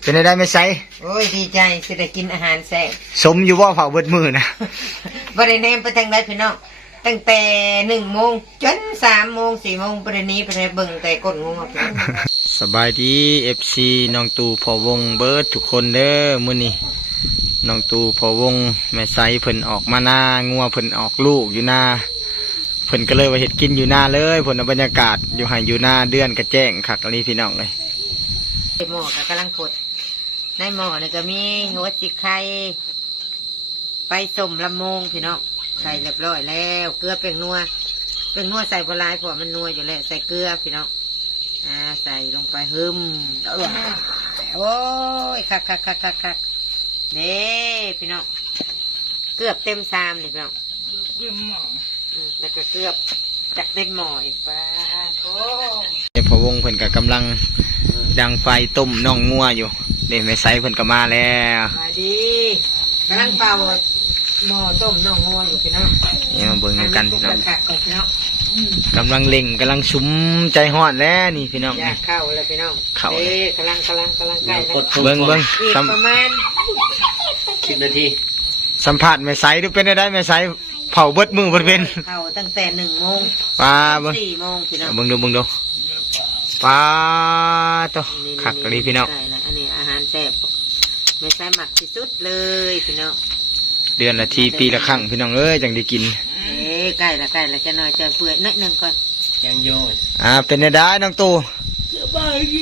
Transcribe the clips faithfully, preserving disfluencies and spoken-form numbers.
เป็นได้ไม่ใส่โอ้ยดีใจสิได้กินอาหารแซ่บสมอยู่ว่าเผาเบิดมือนะบ่ได้แนมไปทางใดพี่น้องตั้งแต่หนึ่งโมงจนสามโมงสี่โมงประเดี๋ยวนี้ไปเบิ่งแต่ก้นงูสบายดีเอฟซีน้องตูพอวงเบิร์ดทุกคนเด้อมื้อนี้น้องตูพอวงแม่ไซเพิ่นออกมาหน้างัวเพิ่นออกลูกอยู่หน้าเพิ่นก็เลยว่าเห็ดกินอยู่หน้าเลยผลบรรยากาศอยู่ให้อยู่หน้าเดือนกระแจ้งคักอะไรพี่น้องเลยหม้อก็กำลังกดในหม้อนี่ก็มีหัวจิกไข่ไปส้มลำมงพี่น้องใส่เรียบร้อยแล้วเกลือเป่งนัวเป่งนัวใส่ปลายเพราะมันนัวอยู่แล้วใส่เกลือพี่น้องอ่าใส่ลงไปหึมโอ้ยคักคักคักคักคักเด้พี่น้องเกือบเต็มซามเลยพี่น้องเต็มหม้อแล้วก็เกือบจากเต็มหม้ออีกป้าโอ้พอวงเพิ่นก็กำลังดังไฟต้มน่องงัวอยู่เด็กแม่ไซเพิ่นก็มาแล้วมาดีกำลังเป่าหม้อต้มน่องงัวอยู่พี่น้องนี่มาเบิ่งกันพี่น้องกำลังเล่งกำลังชุ่มใจฮ้อนแล้วนี่พี่น้องอยากเข้าเลยพี่น้องเข้าเลยกำลังกำลังกำลังใกล้แล้วเบิ่งเบิ่งประมาณสิบนาทีสัมผัสแม่ไซดูเป็นได้แม่ไซเผาเบิดมือเบิดเป็นเข้าตั้งแต่หนึ่งโมงปลาเบิ่งสี่โมงพี่น้องเบิ่งดูเบิ่งดูปลาตัวขักอะไรพี่น้องอันนี้อาหารแซ่บแม่ไซหมักที่สุดเลยพี่น้องเดือนละทีปีละครั้งพี่น้องเอ้ยจังได้กินเอ้ใกล้ละใกล้ละจะหน่อยจะเปื่อยนิดนึงก่อนยังโยนอ่าเป็นได้น้องตู่สบายดี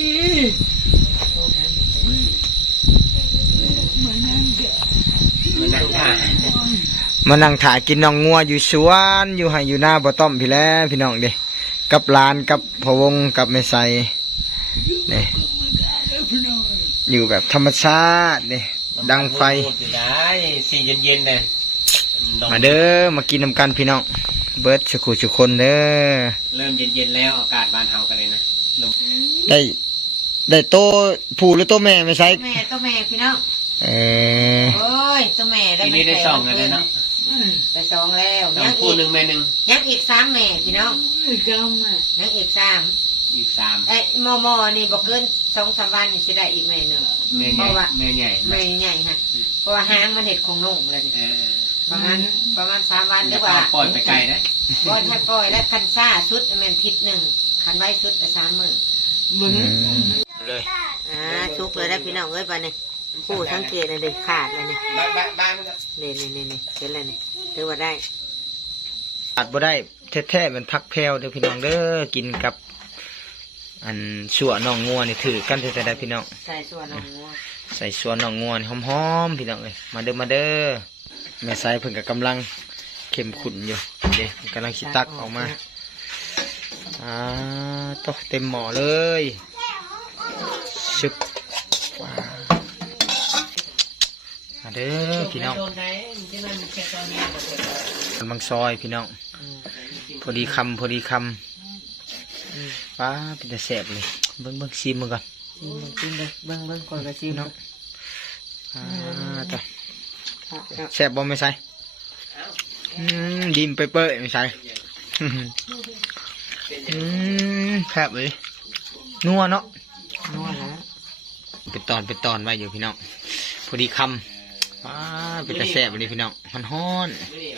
มานั่งถ่ายมานั่งถ่ายกินน้องงัวอยู่สวนอยู่ให้อยู่หน้าบ่ต้อมพี่แล้วพี่น้องเด้กับหลานกับพะวงกับแม่ไซนี่อยู่แบบธรรมชาตินี่ดังไฟได้สี่เย็นๆเลยมาเด้อมากินน้ำกันพี่น้องเบิร์ดสุขุสุคนเด้อเริ่มเย็นๆแล้วอากาศบ้านเฮากันเลยนะได้ได้โตผู้หรือโตแม่ไม่ใช่แม่โตแม่พี่น้องเออโอ้ยโตแม่ได้ทีนี้ได้สองกันเลยเนาะได้สองแล้วยังคู่หนึ่งแม่หนึ่งยังอีกสามแม่พี่น้องยังอีกสามอีกสามไอ้มอมอนี่บอกเกินสองสามวันนี่จะได้อีกแม่หนึ่งเพราะว่าแม่ใหญ่แม่ใหญ่ฮะเพราะว่าหางมันเห็ดของนุ่งเลยประมาณประมาณสามวันหรือว่าปล่อยไปไกลนะปล่อยให้ปล่อยแล้วคันซ่าชุดแมนทิศหนึ่งคันไว้ชุดไปสามมือเลยอ่าชุกเลยได้พี่น้องเอ้ยไปเนี่ยผู้สังเกตเลยเด็กขาดเลยเนี่ยเนี่ยเนี่ยเนี่ยเนี่ยเป็นอะไรเนี่ยถือว่าได้ขาดบ่ได้แท้ๆมันพักแผ่วเด้อพี่น้องเด้อกินกับอันสัวน่องงัวนี่ถือกันแต่ได้พี่น้องใส่สัวน่องงัวใส่สัวน่องงัวหอมๆพี่น้องเลยมาเด้อมาเด้อแม่ไซเพิ่งกับกำลังเข้มขุ่นอยู่เด็กกำลังขี้ตักออกมาอ่าโตเต็มหม้อเลยชึบว้ามาเด้อพี่น้องกำลังซอยพี่น้องพอดีคำพอดีคำป้าเป็นแต่แสบเลยเบิ้งเบิ้งซีมมาก่อนซีมเลยเบิ้งเบิ้งก่อนก็ซีมน้องอ่าต่อแสบบ่ไม่ใช่ดิมไปเปื่อยไม่ใช่แสบเลยนัวเนาะนัวนะเป็นตอนเป็นตอนไว้อยู่พี่น้องพอดีคำป้าเป็นแต่แสบเลยพี่น้องมันฮ้อน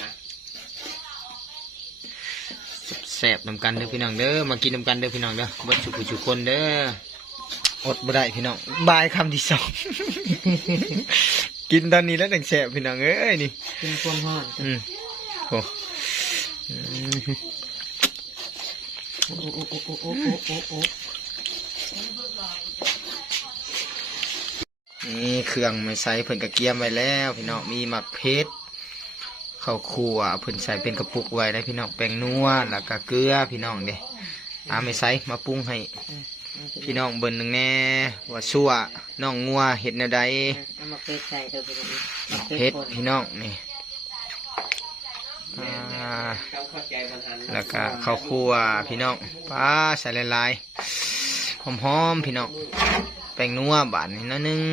แสบนำกันเด้อพี่น้องเด้อมากินนำกันเด้อพี่น้องเด้อวัดชุกุชุคนเด้ออดบ่ได้พี่น้องบายคำที่สองกินตอนนี้แล้วแต่งแสบพี่น้องเอ้ยนี่กินความฮ้อนอืมโอ้โอ้โอ้โอ้โอ้โอ้โอ้โอ้นี่เครื่องไม่ใส่เพิ่นกระเกียมไว้แล้วพี่น้องมีหมักเพชรข้าวคั่วเพิ่นใส่เป็นกระปุกไว้ได้พี่น้องแป้งนัวแล้วก็เกลือพี่น้องเด้อาไม่ใส่มาปรุงให้พี่น้องเบิ่นหนึ่งแน่ว่าชั่วน้องงัวเห็ดแนวใดเพชรพี่น้องนี่แล้วก็ข้าวคั่วพี่น้องปลาใส่ลายๆหอมๆพี่น้องแป้งนัวบาทนี่นิดนึง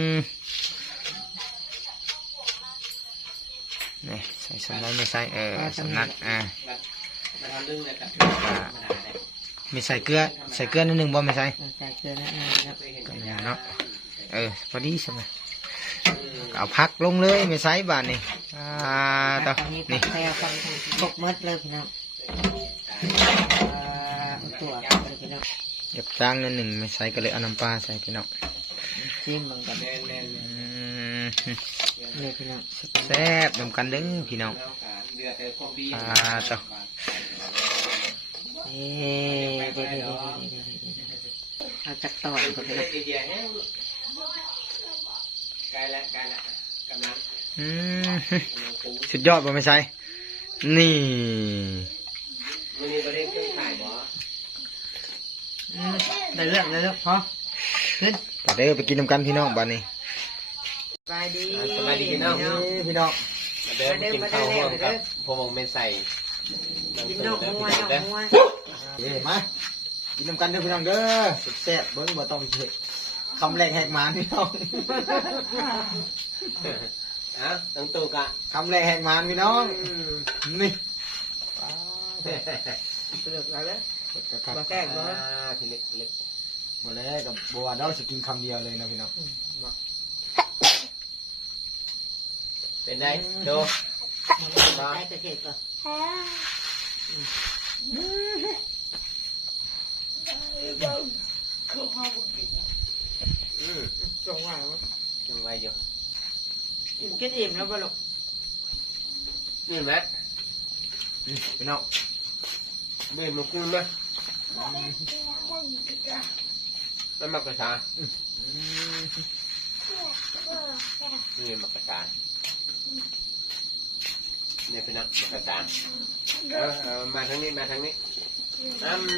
นี่ใส่สำนักไม่ใส่เออสำนักอ่าไม่ใส่เกลือใส่เกลือนิดนึงบ่ไม่ใส่ใส่เกลือนิดนึงก็เนี่ยเนาะเออพอดีใช่ไหมเอาพักลงเลยไม่ใส่บาทนี่อ่าต่อนี่นี่แซวกันตกมดเลยพี่น้องอ่าตัวกันเลยพี่น้องเก็บจ้างนิดหนึ่งไม่ใส่ก็เลยเอาน้ำปลาใส่พี่น้องชิมเหมือนกันแน่นแน่นอืมเลยพี่น้องแซ่บนำกันเด้อพี่น้องแล้วการเดือดแต่ความดีอ่าต่อเอ๊ะเดี๋ยวเดี๋ยวเดี๋ยวเดี๋ยวเดี๋ยวเอาจักต่อยก่อนพี่น้องไอเดียแห้งใกล้แล้วใกล้แล้วกำลังอืมสุดยอดป่ะไม่ใช่นี่วันนี้ประเด็นเครื่องถ่ายบ่อืมได้เรื่องได้เรื่องพอขึ้นต่อเด้อไปกินน้ำกันพี่น้องบ้านนี้สบายดีสบายดีพี่น้องพี่น้องเดินกินข้าวร่วมกับพวงไม่ใส่กินนอกมัวน้องมัวเย้มากินน้ำกันเด้อพี่น้องเด้อแซ่บเบิ้งบ่ต้องเผ็ดคำแรกแหกหมานพี่น้องอ่ะตั้งตัวกะคำแรกแหกหมานพี่น้องนี่เลือกแล้วเลยครับมาแกล้งบ่อ่าทีเล็กเล็กหมดแล้วกับบัวเราจะกินคำเดียวเลยนะพี่น้องเป็นไงดูใส่ตะเกียบก่อนอืมส่งว่ายังไงอยู่อิ่มกินอิ่มแล้วบ่ลูกนี่ไหมพี่น้องเบนมากุ้งไหมไม่มากระชานี่มากระชาเนี่ยเป็นนักมากระชาเออเออมาทางนี้มาทางนี้อืม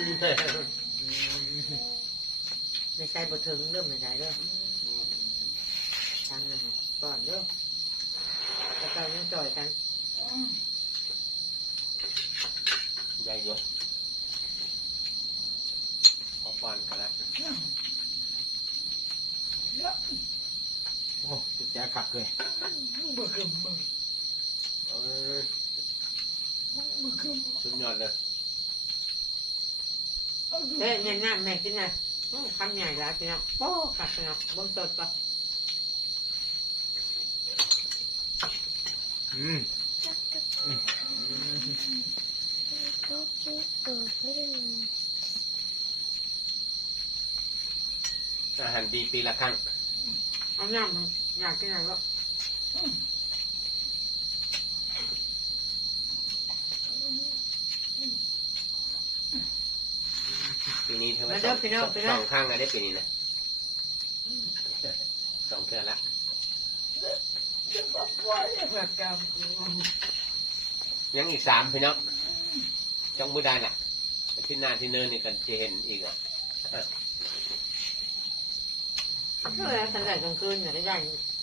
ไม่ใส่บ่ถึงเริ่มไม่ใส่เด้อทางนะฮะก่อนเด้อตะเกายังจ่อยกันใหญ่อยู่ขอป้อนกันละโอ้สุดยอดขักเลยเออสุดยอดเลยเฮ้ยเนี่ยน้ำแม่กินไงคำใหญ่แล้วพี่น้องโป้ขัดพี่น้องเบิ่งสดก่อนอืมอาหารดีปีละครั้งเอาน้ำอยากกินอะไรก็ปีนี้ถือว่าสองสองครั้งนะได้ปีนี้นะสองเทื่อละยังอีกสามพี่น้องจ้องมือได้น่ะที่หน้าที่เนินนี่กันจะเห็นอีกอ่ะก็เลยสันแต่กลางคืนอย่าได้ยัง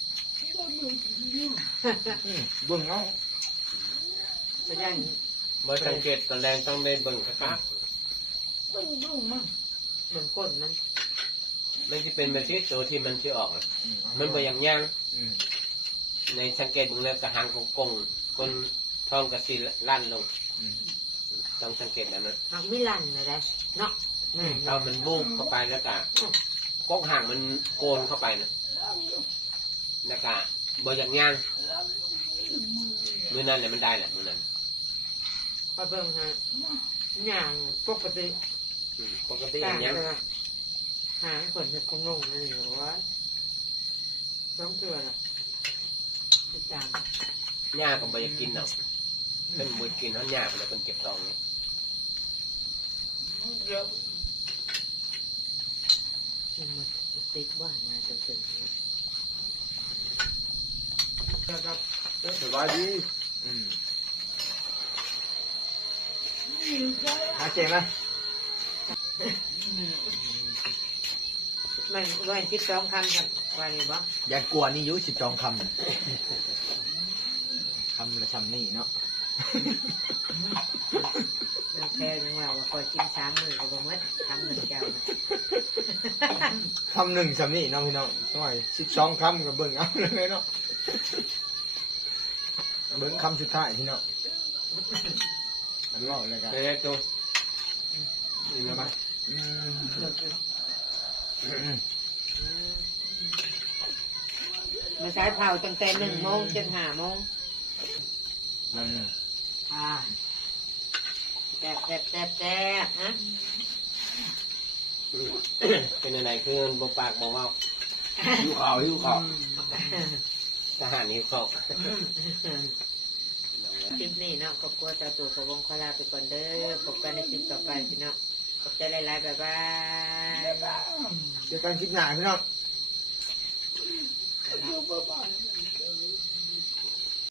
เบิ่งเอาได้ยังเมื่อสังเกตตอนแรงต้องได้เบิ่งครับเบิ่งเบิ่งมันเบิ่งก้นมันมันจะเป็นแบบที่ตัวที่มันที่ออกมันไปอย่างย่างในสังเกตเบิ่งแล้วกระหังกงกงคนท้องกระสีลั่นลงต้องสังเกตแบบนั้นหักมิลันอะไรเนาะเอามันบูบเข้าไปแล้วก็กกห่างมันโกนเข้าไปนะแล้วก็บอย่างย่างมือนั้นเลยมันได้แหละมือนั้นพอเบิ่งฮะอย่างปกติปกติต่าอง ย่างเลย่างยหาคนจะคงลงนั่นอยู่ว่าต้องเตือนอ่ะติดตามหญ้าก็บ่อยากกินเนาะเป็นมือกินเขาหญ้าไปแล้วเป็นเก็บทองเนี่ยมันมาติดบ้านมาจนถึงนี้สบายดีหาเก่งนะมันวันที่สองคำครับวันนี้บ่อย่ากลัวนี่อยุสิบจองคำคำละคำนี่เนาะเราแค่ยังว่าว่าคอยกินสามมื้อก็บ่หมดทำหนึ่งเจ้านะคำหนึ่งสำนี่เนาะพี่น้องสมัยสิบสองคำกับเบิ่งเอาเลยเนาะเบิ่งคำสุดท้ายพี่น้องอันว่าอะไรกันเฮ้ยตัวนี่นะอืมเลิกเลยอืมมาใช้เผาตั้งแต่หนึ่งโมงจนห้าโมงอืมอ่าแซ่บแซ่บแซ่บแซ่บฮะเป็นอะไรคือบ่ปากบ่เว้าหิวข้าวหิวข้าวทหารหิวข้าวคลิปนี้เนาะครอบครัวเจ้าตู่ขอวงขอลาไปก่อนเด้อพบกันในคลิปต่อไปพี่น้องขอบใจหลายๆบ๊ายบายเจอกันคลิปหน้าพี่น้องบ๊ายบาย